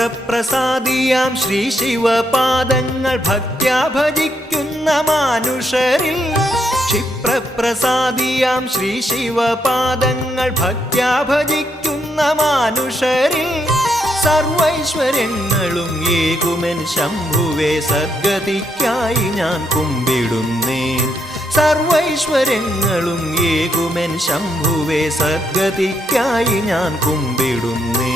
ക്ഷിപ്രപ്രസാദിയാം ശ്രീ ശിവപാദങ്ങൾ ഭക്ത്യാ ഭജിക്കുന്ന മാനുഷരിൽ ക്ഷിപ്രപ്രസാദിയാം ശ്രീ ശിവപാദങ്ങൾ ഭക്ത്യാ ഭജിക്കുന്ന മാനുഷരിൽ സർവൈശ്വര്യങ്ങളും ഏകുമെൻ ശംഭുവേ സദ്ഗതിക്കായി ഞാൻ കുമ്പിടുന്നേൻ സർവൈശ്വര്യങ്ങളും ഏകുമെൻ ശംഭുവേ സദ്ഗതിക്കായി ഞാൻ കുമ്പിടുന്നേൻ